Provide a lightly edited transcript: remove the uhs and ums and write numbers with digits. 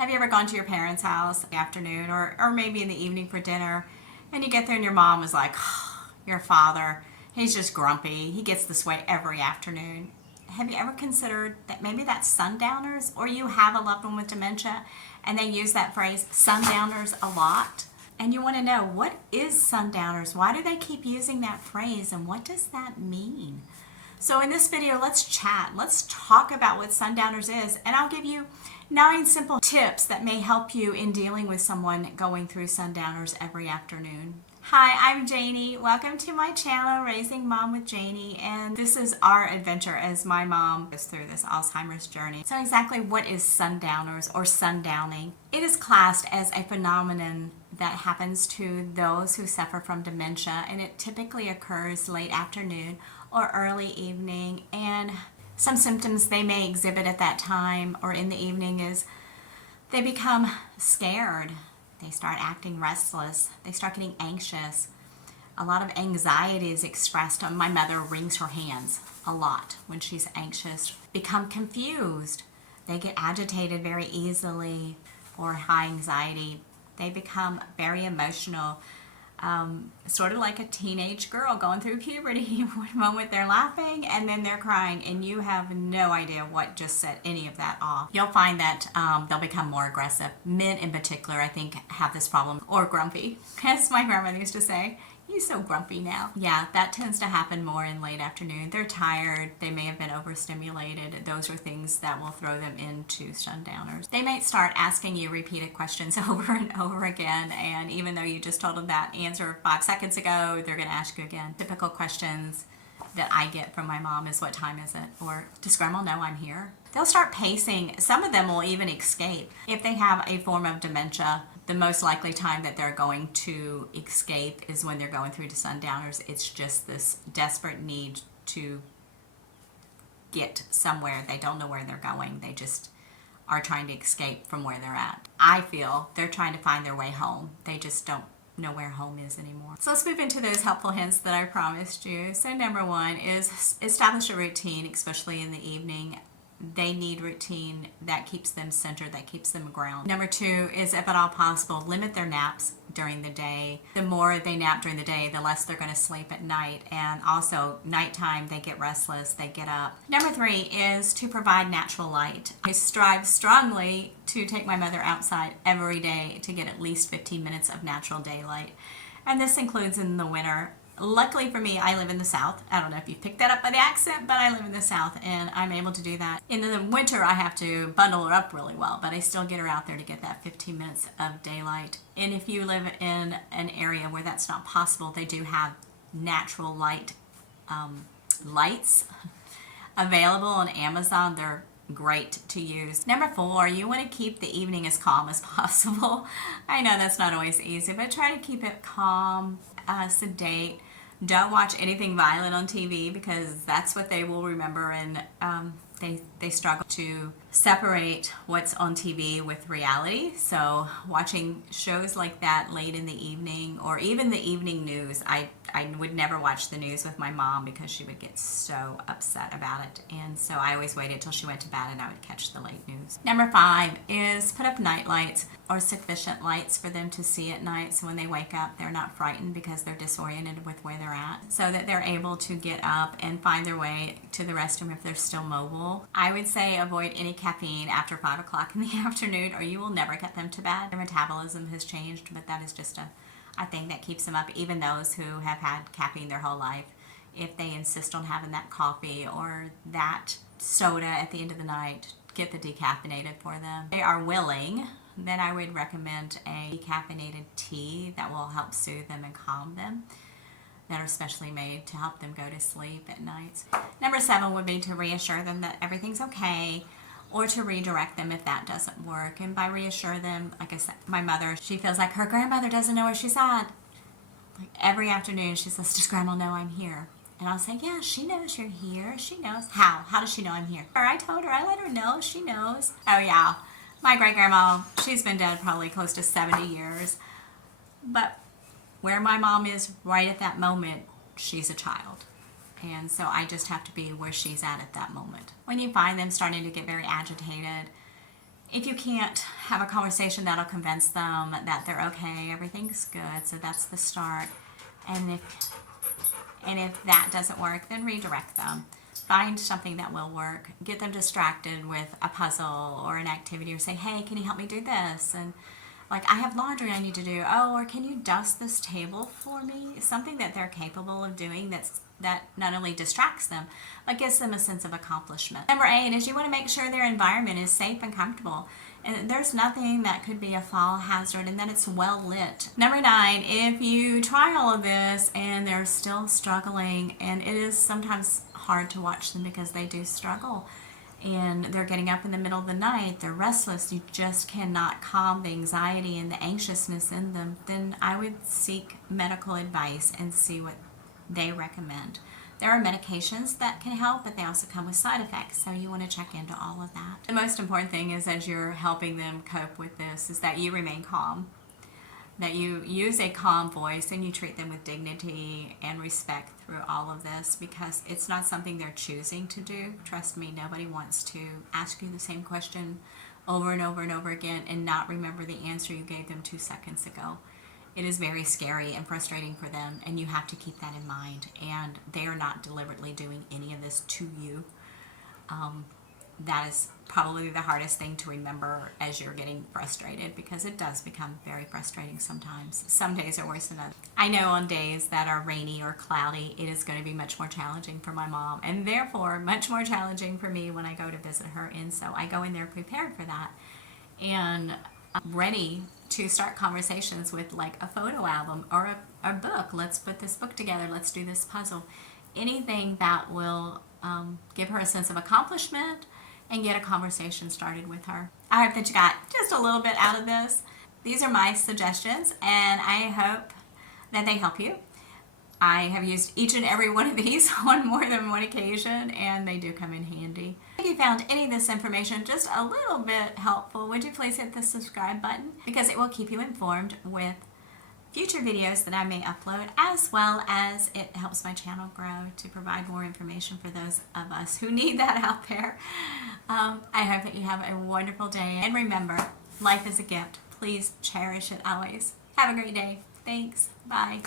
Have you ever gone to your parents' house in the afternoon or maybe in the evening for dinner, and you get there and your mom is like, oh, your father, he's just grumpy. He gets this way every afternoon. Have you ever considered that maybe that's Sundowners, or you have a loved one with dementia and they use that phrase Sundowners a lot? And you want to know, what is Sundowners? Why do they keep using that phrase, and what does that mean? So in this video, let's chat. Let's talk about what Sundowners is, and I'll give you 9 simple tips that may help you in dealing with someone going through Sundowners every afternoon. Hi, I'm Janie. Welcome to my channel, Raising Mom with Janie, and this is our adventure as my mom goes through this Alzheimer's journey. So exactly what is Sundowners or Sundowning? It is classed as a phenomenon that happens to those who suffer from dementia, and it typically occurs late afternoon or early evening, and some symptoms they may exhibit at that time or in the evening is they become scared. They start acting restless. They start getting anxious. A lot of anxiety is expressed. My mother wrings her hands a lot when she's anxious. Become confused. They get agitated very easily or high anxiety. They become very emotional. Sort of like a teenage girl going through puberty. One moment they're laughing and then they're crying, and you have no idea what just set any of that off. You'll find that they'll become more aggressive. Men in particular, I think, have this problem, or grumpy, as my grandmother used to say. He's so grumpy now. Yeah, that tends to happen more in late afternoon. They're tired. They may have been overstimulated. Those are things that will throw them into Sundowners. They may start asking you repeated questions over and over again, and even though you just told them that answer 5 seconds ago, they're going to ask you again. Typical questions that I get from my mom is, what time is it? Or, does grandma know I'm here? They'll start pacing. Some of them will even escape. If they have a form of dementia, the most likely time that they're going to escape is when they're going through to Sundowners. It's just this desperate need to get somewhere. They don't know where they're going. They just are trying to escape from where they're at. I feel they're trying to find their way home. They just don't know where home is anymore. So let's move into those helpful hints that I promised you. So number 1 is establish a routine, especially in the evening. They need routine that keeps them centered, that keeps them grounded. Number 2 is, if at all possible, limit their naps during the day. The more they nap during the day, the less they're going to sleep at night. And also, nighttime, they get restless, they get up. Number 3 is to provide natural light. I strive strongly to take my mother outside every day to get at least 15 minutes of natural daylight. And this includes in the winter. Luckily for me, I live in the South. I don't know if you picked that up by the accent, but I live in the South and I'm able to do that. In the winter, I have to bundle her up really well, but I still get her out there to get that 15 minutes of daylight. And if you live in an area where that's not possible, they do have natural light lights available on Amazon. They're great to use. Number 4, you want to keep the evening as calm as possible. I know that's not always easy, but try to keep it calm, sedate. Don't watch anything violent on TV because that's what they will remember, and they struggle to separate what's on TV with reality. So watching shows like that late in the evening, or even the evening news, I would never watch the news with my mom because she would get so upset about it, and so I always waited till she went to bed and I would catch the late news. Number 5 is put up night lights or sufficient lights for them to see at night, so when they wake up they're not frightened because they're disoriented with where they're at, so that they're able to get up and find their way to the restroom if they're still mobile. I would say avoid any caffeine after 5 o'clock in the afternoon, or you will never get them to bed. Their metabolism has changed, but that is just a thing that keeps them up. Even those who have had caffeine their whole life, if they insist on having that coffee or that soda at the end of the night, get the decaffeinated for them. If they are willing, then I would recommend a decaffeinated tea that will help soothe them and calm them, that are specially made to help them go to sleep at night. Number 7 would be to reassure them that everything's okay, or to redirect them if that doesn't work. And by reassure them, like I said, my mother, she feels like her grandmother doesn't know where she's at. Like every afternoon she says, does grandma know I'm here? And I'll say, yeah, she knows you're here. She knows. How? How does she know I'm here? Or I told her, I let her know, she knows. Oh yeah, my great-grandma, she's been dead probably close to 70 years. But where my mom is right at that moment, she's a child. And so I just have to be where she's at that moment. When you find them starting to get very agitated If you can't have a conversation that'll convince them that they're okay, everything's good, so that's the start. And if that doesn't work, then redirect them. Find something that will work. Get them distracted with a puzzle or an activity, or say, hey, can you help me do this? And like, I have laundry I need to do. Oh, or can you dust this table for me? Something that they're capable of doing that not only distracts them, but gives them a sense of accomplishment. Number 8 is you want to make sure their environment is safe and comfortable. And there's nothing that could be a fall hazard, and that it's well lit. Number 9, if you try all of this and they're still struggling, and it is sometimes hard to watch them because they do struggle, and they're getting up in the middle of the night, they're restless, you just cannot calm the anxiety and the anxiousness in them, then I would seek medical advice and see what they recommend. There are medications that can help, but they also come with side effects, so you want to check into all of that. The most important thing is, as you're helping them cope with this, is that you remain calm, that you use a calm voice and you treat them with dignity and respect through all of this, because it's not something they're choosing to do. Trust me, nobody wants to ask you the same question over and over and over again and not remember the answer you gave them 2 seconds ago. It is very scary and frustrating for them, and you have to keep that in mind. And they are not deliberately doing any of this to you. That is probably the hardest thing to remember as you're getting frustrated, because it does become very frustrating sometimes. Some days are worse than others. I know on days that are rainy or cloudy, it is going to be much more challenging for my mom, and therefore much more challenging for me when I go to visit her. And so I go in there prepared for that and ready to start conversations with, like, a photo album or a book. Let's put this book together. Let's do this puzzle. Anything that will give her a sense of accomplishment and get a conversation started with her. I hope that you got just a little bit out of this. These are my suggestions, and I hope that they help you. I have used each and every one of these on more than one occasion, and they do come in handy. If you found any of this information just a little bit helpful, would you please hit the subscribe button, because it will keep you informed with future videos that I may upload, as well as it helps my channel grow to provide more information for those of us who need that out there. I hope that you have a wonderful day, and remember, life is a gift. Please cherish it always. Have a great day. Thanks. Bye.